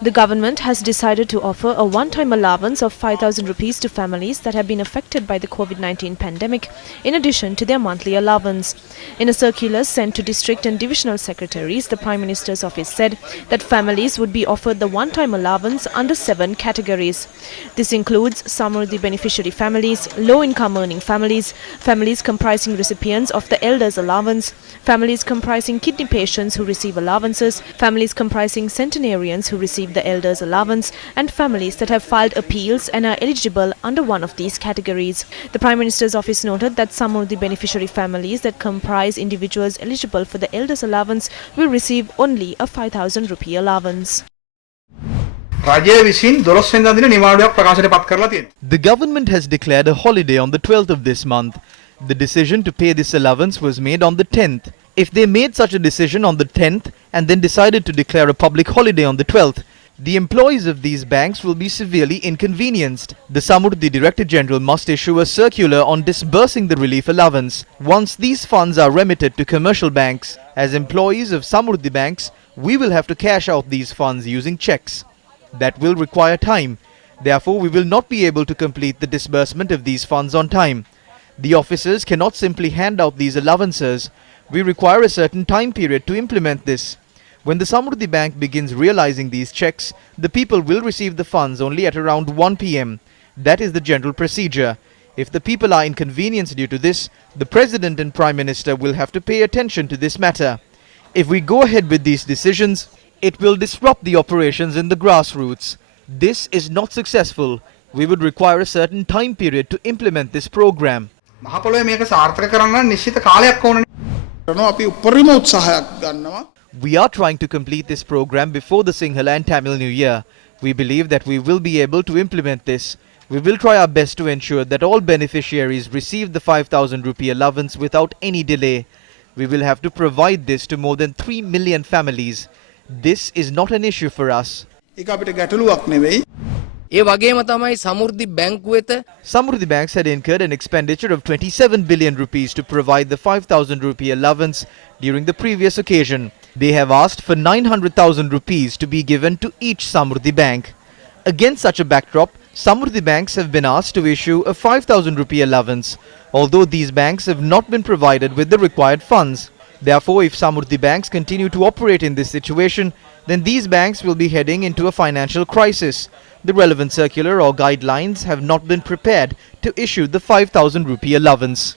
The government has decided to offer a one-time allowance of 5,000 rupees to families that have been affected by the COVID-19 pandemic, in addition to their monthly allowance. In a circular sent to district and divisional secretaries, the Prime Minister's office said that families would be offered the one-time allowance under 7 categories. This includes Samruddhi beneficiary families, low-income earning families, families comprising recipients of the elders' allowance, families comprising kidney patients who receive allowances, families comprising centenarians who receive the elders' allowance, and families that have filed appeals and are eligible under one of these categories. The Prime Minister's office noted that some of the beneficiary families that comprise individuals eligible for the elders' allowance will receive only a 5,000 rupee allowance. The government has declared a holiday on the 12th of this month. The decision to pay this allowance was made on the 10th. If they made such a decision on the 10th and then decided to declare a public holiday on the 12th, the employees of these banks will be severely inconvenienced. The Samruddhi Director General must issue a circular on disbursing the relief allowance once these funds are remitted to commercial banks. As employees of Samruddhi banks, we will have to cash out these funds using checks. That will require time. Therefore, we will not be able to complete the disbursement of these funds on time. The officers cannot simply hand out these allowances. We require a certain time period to implement this. When the Samruddhi Bank begins realizing these checks, the people will receive the funds only at around 1 p.m. That is the general procedure. If the people are inconvenienced due to this, the President and Prime Minister will have to pay attention to this matter. If we go ahead with these decisions, it will disrupt the operations in the grassroots. This is not successful. We would require a certain time period to implement this program. We are trying to complete this program before the Sinhala and Tamil New Year. We believe that we will be able to implement this. We will try our best to ensure that all beneficiaries receive the 5,000 rupee allowance without any delay. We will have to provide this to more than 3 million families. This is not an issue for us. Samruddhi banks had incurred an expenditure of 27 billion rupees to provide the 5,000 rupee allowance during the previous occasion. They have asked for 900,000 rupees to be given to each Samruddhi bank. Against such a backdrop, Samruddhi banks have been asked to issue a 5,000 rupee allowance, although these banks have not been provided with the required funds. Therefore, if Samruddhi banks continue to operate in this situation, then these banks will be heading into a financial crisis. The relevant circular or guidelines have not been prepared to issue the 5,000 rupee allowance.